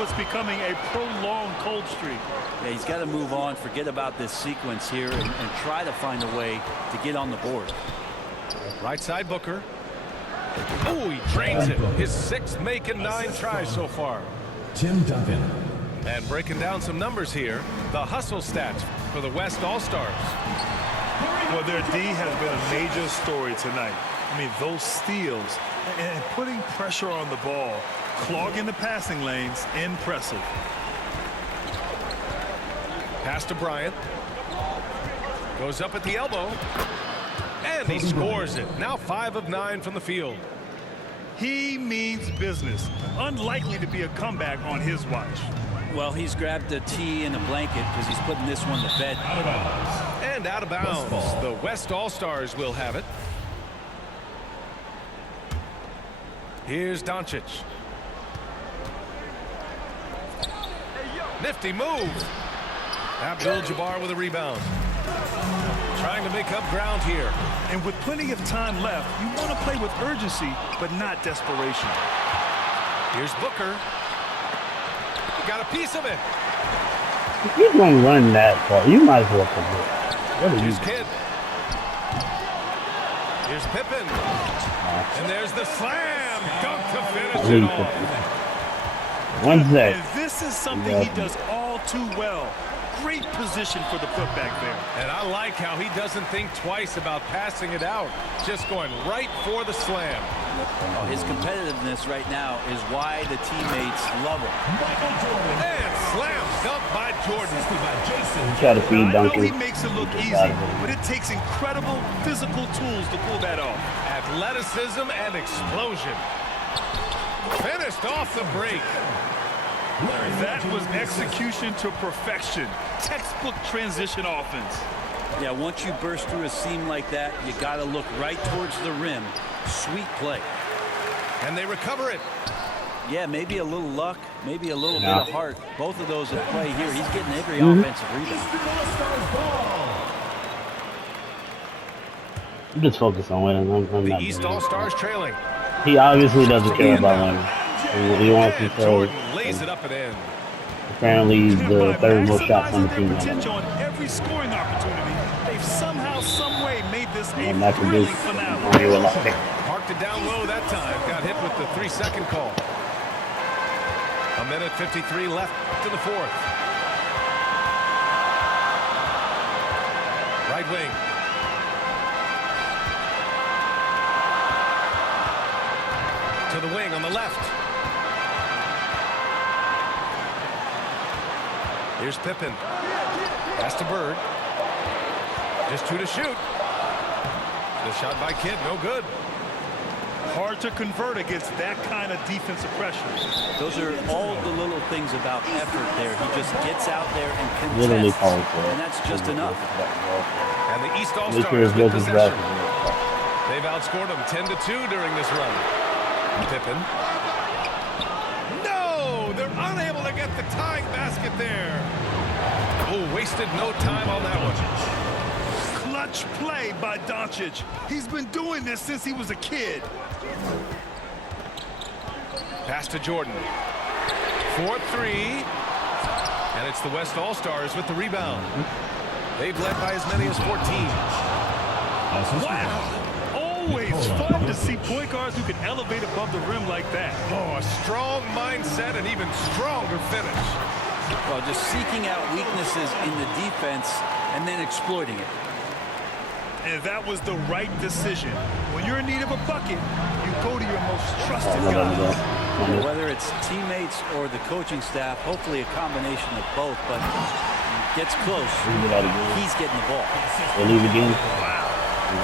what's becoming a prolonged cold streak. Yeah, he's got to move on, forget about this sequence here, and try to find a way to get on the board. Right side, Booker. Oh, he drains it. His 6th make in 9 tries so far. Tim Duncan. And breaking down some numbers here, the hustle stats for the West All-Stars. Well, their D has been a major story tonight. I mean, those steals and putting pressure on the ball, clogging the passing lanes, impressive. Pass to Bryant. Goes up at the elbow. And he scores it. Now 5 of 9 from the field. He means business. Unlikely to be a comeback on his watch. Well, he's grabbed a tee and a blanket because he's putting this one to bed. And out of bounds. The West All-Stars will have it. Here's Doncic. Nifty move. Abdul-Jabbar with a rebound. Trying to make up ground here. And with plenty of time left, you want to play with urgency, but not desperation. Here's Booker. Got a piece of it. If you're going to run that far, you might as well commit. What are you Here's doing? Kidd. Here's Pippen. And there's the slam. Dunk to finish it off. One sec. And this is something he does all too well. Great position for the putback there. And I like how he doesn't think twice about passing it out. Just going right for the slam. Oh, his competitiveness right now is why the teammates love him. And slam dunk by Jordan. Try to feed Now, I know Duncan. he makes it look easy, but it takes incredible physical tools to pull that off. Athleticism and explosion. Finished off the break. That was execution to perfection. Textbook transition offense. Yeah, once you burst through a seam like that, you got to look right towards the rim. Sweet play. And they recover it. Yeah, maybe a little luck, maybe a little bit of heart. Both of those at play here. He's getting every offensive rebound. I'm just focused on winning. I'm The not East doing it. All-Stars trailing. He obviously doesn't care about winning. He wants to And throw. Jordan lays it up and in. Apparently, he's the third most shots on the Maximizing team. their potential on every scoring opportunity. They've somehow, some way made this a And that can do. thrilling finale. Don't do a lot. Parked it down low that time. Got hit with the 3-second call. 1:53 left to the 4th. Right wing. To the wing on the left. Here's Pippen. Pass to Bird. Just 2 to shoot. The shot by Kidd, no good. Hard to convert against that kind of defensive pressure. Those are all the little things about effort there. He just gets out there and Literally contests, called for it. and that's just enough. And the East Make sure All-Stars his with business possession. back. They've outscored them 10-2 during this run. Pippen. No! They're unable to get the tying basket there. Oh, wasted no time on that one. Clutch play by Doncic. He's been doing this since he was a kid. Pass to Jordan. 4-3. And it's the West All-Stars with the rebound. They've led by as many as 14. Wow. Always fun to see point guards who can elevate above the rim like that. Oh, a strong mindset and even stronger finish. Well, just seeking out weaknesses in the defense and then exploiting it. And that was the right decision. When you're in need of a bucket, you go to your most trusted guy. Whether it's teammates or the coaching staff, hopefully a combination of both, but he gets close. He's getting the ball. They leave again. Wow.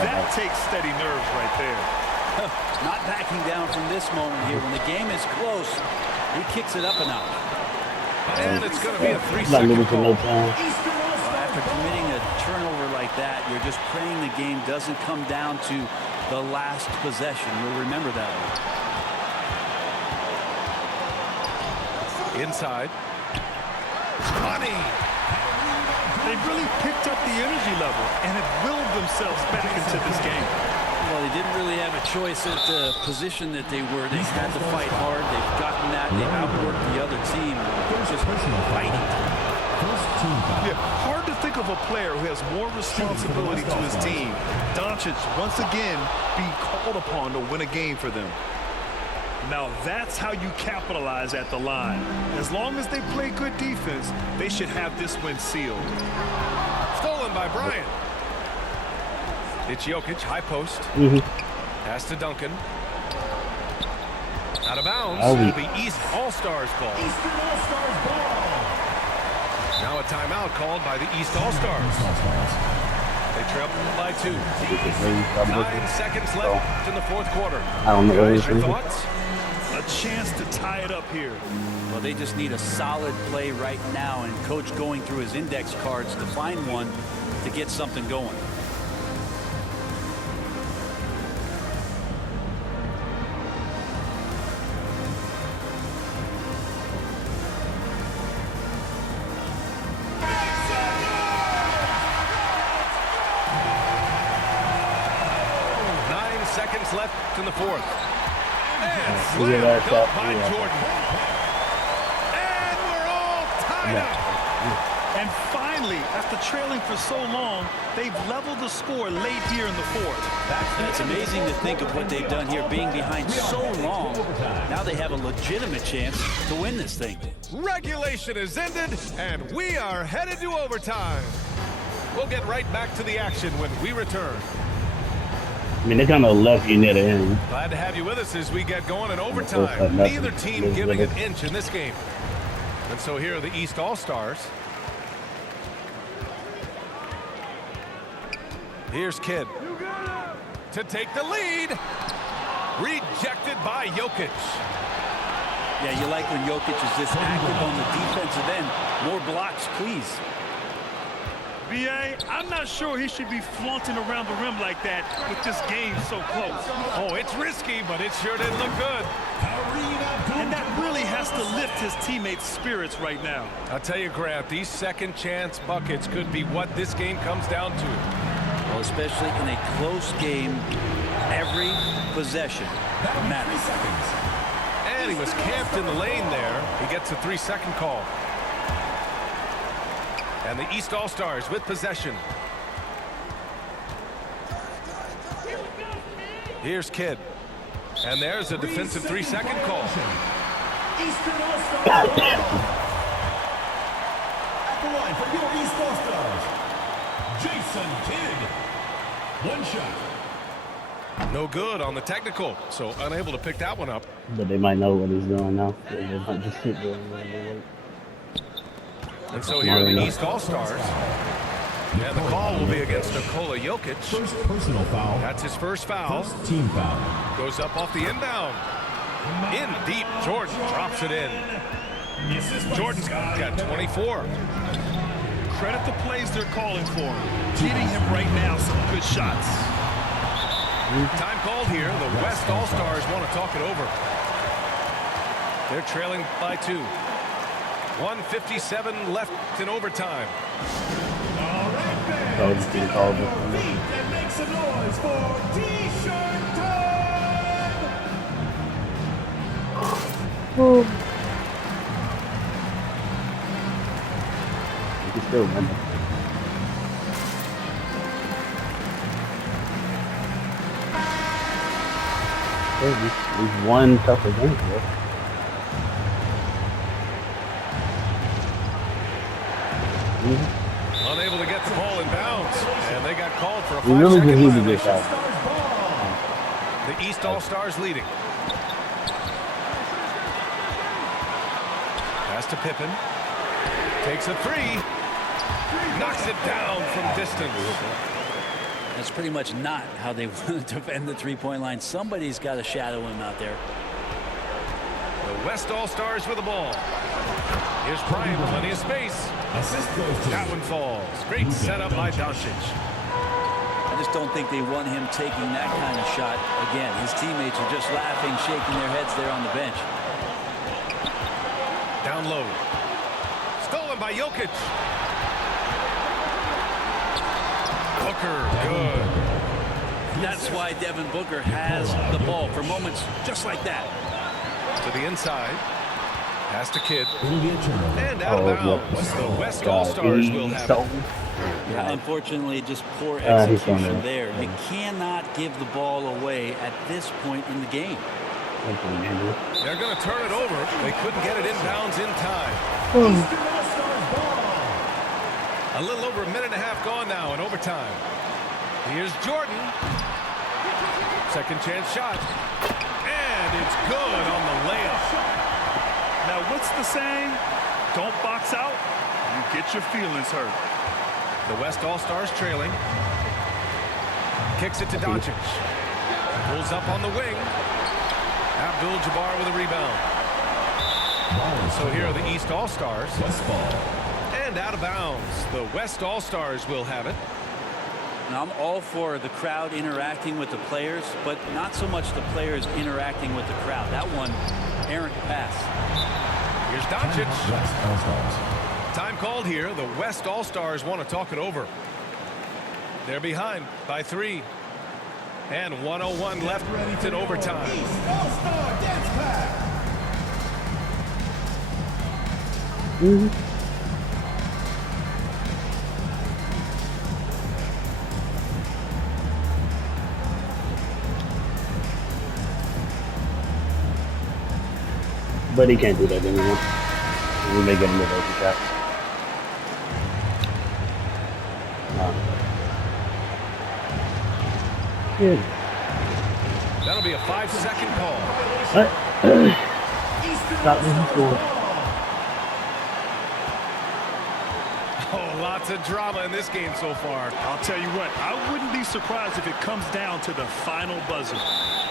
That takes steady nerves right there. Not backing down from this moment here. When the game is close, he kicks it up a notch. And it's going to be a He's not 3-second looking for no call. time. After committing a turnover like that, you're just praying the game doesn't come down to the last possession. You'll remember that one. Inside. Money. They've really picked up the energy level and have willed themselves back into this game. Well, they didn't really have a choice at the position that they were. They had to fight hard. They've gotten that. They've outworked the other team. Yeah, hard to think of a player who has more responsibility to his team. Doncic, once again, being called upon to win a game for them. Now that's how you capitalize at the line. As long as they play good defense, they should have this win sealed. Stolen by Bryant. It's Jokic, high post. Pass to Duncan. Out of bounds. It'll be East All-Stars ball. Now a timeout called by the East All-Stars. They trail by 2. 9 seconds left in the fourth quarter. I don't know. Guys, your thoughts? A chance to tie it up here. Well, they just need a solid play right now, and Coach going through his index cards to find one to get something going. Seconds left in the fourth. And Look at that shot. by Jordan. And we're all tied up. And finally, after trailing for so long, they've leveled the score late here in the fourth. It's amazing to think of what they've done here, being behind so long. Now they have a legitimate chance to win this thing. Regulation is ended, and we are headed to overtime. We'll get right back to the action when we return. I mean, they kind of left you near the end. Glad to have you with us as we get going in overtime. Neither team giving an inch in this game. And so here are the East All-Stars. Here's Kidd to take the lead. Rejected by Jokic. Yeah, you like when Jokic is this active on the defensive end. More blocks, please. B.A., I'm not sure he should be flaunting around the rim like that with this game so close. Oh, it's risky, but it sure didn't look good. And that really has to lift his teammates' spirits right now. I'll tell you, Grant, these second chance buckets could be what this game comes down to. Well, especially in a close game, every possession matters. And he was camped in the lane there. He gets a 3-second call. And the East All-Stars with possession. Here's Kidd. And there's a defensive 3-second call. Eastern All-Stars. At the line for your East All-Stars, Jason Kidd. One shot. No good on the technical, so unable to pick that one up. But they might know what he's doing now. They might just sit there and wait. And so here are the East All-Stars. And the call will be against Nikola Jokic. First personal foul. That's his first foul. First team foul. Goes up off the inbound. In deep, Jordan drops it in. Jordan's got 24. Credit the plays they're calling for him. Getting him right now some good shots. Time called here. The West All-Stars want to talk it over. They're trailing by 2. 1:57 left in overtime. All right, fans. So it's being called. And make some noise for T-shirt time. You can still win it. He's one tougher game, bro. Unable to get the ball in bounds, and they got called for a 5-second We really just need to get violation. that. The East All-Stars leading. Pass to Pippen. Takes a 3. Knocks it down from distance. That's pretty much not how they want to defend the three-point line. Somebody's got to shadow him out there. The West All-Stars with the ball. Here's Bryant, plenty of space. Assist goes to That one falls. Great setup by Doncic. I just don't think they want him taking that kind of shot again. His teammates are just laughing, shaking their heads there on the bench. Down low. Stolen by Jokic. Booker, good. That's why Devin Booker has the ball for moments just like that. To the inside. Pass to Kidd. It'll be a turnover. And out of bounds. The West All-Stars will have it. Yeah, unfortunately, just poor he's going execution there. there. You cannot give the ball away at this point in the game. They're going to turn it over. They couldn't get it inbounds in time. Eastern All-Stars ball. A little over a minute and a half gone now in overtime. Here's Jordan. Second chance shot. And it's good on the layup. Now, what's the saying? Don't box out, you get your feelings hurt. The West All-Stars trailing. Kicks it to Doncic. Pulls up on the wing. Abdul-Jabbar with a rebound. So here are the East All-Stars. West ball. And out of bounds. The West All-Stars will have it. Now, I'm all for the crowd interacting with the players, but not so much the players interacting with the crowd. That one, errant pass. Here's Doncic. West All-Stars. Time called here. The West All-Stars want to talk it over. They're behind by 3. And 1:01 left in overtime. East All-Star dance pack. But he can't do that anymore. We may get him with open shot. Yeah. That'll be a 5-second call. What? Eastern Stop moving All-Stars forward. ball. Oh, lots of drama in this game so far. I'll tell you what, I wouldn't be surprised if it comes down to the final buzzer.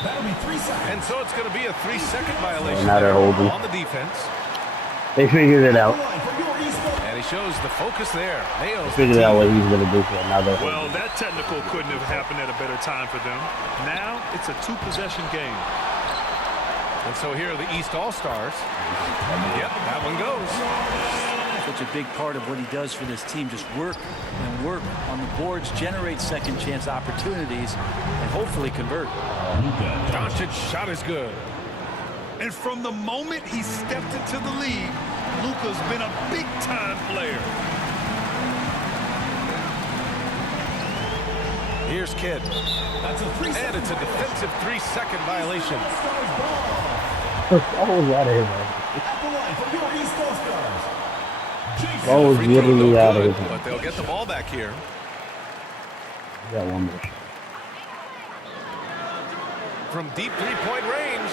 That'll be 3 seconds. And so it's going to be a 3-second violation now they're there holding. on the defense. They figured it out. Line for your East All- And he shows the focus there. Nails the Figured out tee. what he's gonna do for another. Well, that technical couldn't have happened at a better time for them. Now, it's a 2-possession game. And so here are the East All-Stars. Yep, that one goes. Such a big part of what he does for this team. Just work and work on the boards, generate second chance opportunities, and hopefully convert. Doncic shot is good. And from the moment he stepped into the league, Luka's been a big-time player. Here's Kidd. That's a 3 And second. it's a defensive 3-second violation. All-Stars ball. Oh, was out of here, man. At the line for your East All-Stars. Jason. Ball was Free throw, literally no out of good, his but hand. they'll get the ball back here. Got one more. From deep three-point range.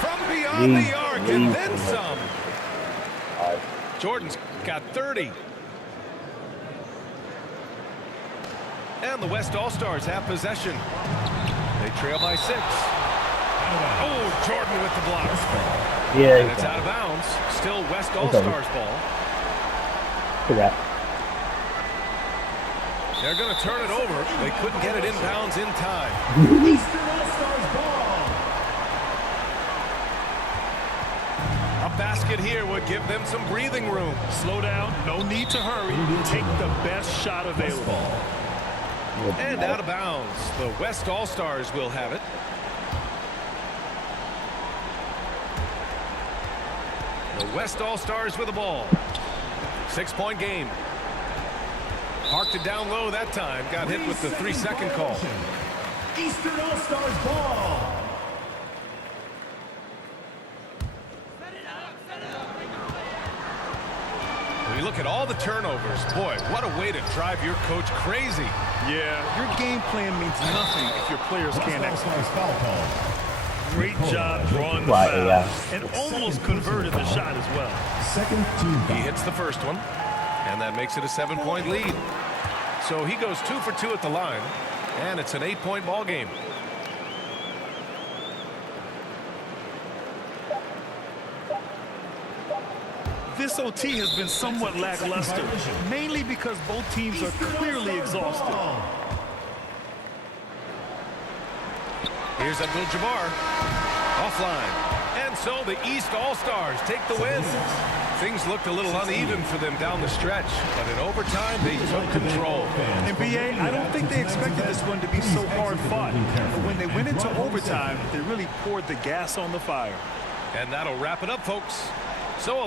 From beyond the arc and then some. Jordan's got 30. And the West All-Stars have possession. They trail by 6. Oh, Jordan with the block. Yeah, And it's out of bounds. Still West All-Stars ball. forgot. They're going to turn it over. They couldn't get it inbounds in time. Eastern All-Stars ball. A basket here would give them some breathing room. Slow down, no need to hurry. Take the best shot available. And out of bounds. The West All-Stars will have it. The West All-Stars with the ball. 6-point game. Parked it down low that time. Got hit with the 3-second call. Eastern All-Stars ball. When you look at all the turnovers, boy, what a way to drive your coach crazy. Yeah, your game plan means nothing if your players can't execute. All-Stars foul call. Great job drawing the Right, foul. yeah. And almost converted the shot as well. Second team He foul. hits the first one, and that makes it a 7-point lead. So he goes 2 for 2 at the line, and it's an 8-point ball game. This OT has been somewhat lackluster, mainly because both teams are clearly exhausted. Here's Abdul-Jabbar. Offline. And so the East All-Stars take the win. Things looked a little uneven for them down the stretch, but in overtime, they took control. And BA, I don't think they expected this one to be so hard fought. But when they went into overtime, they really poured the gas on the fire. And that'll wrap it up, folks. So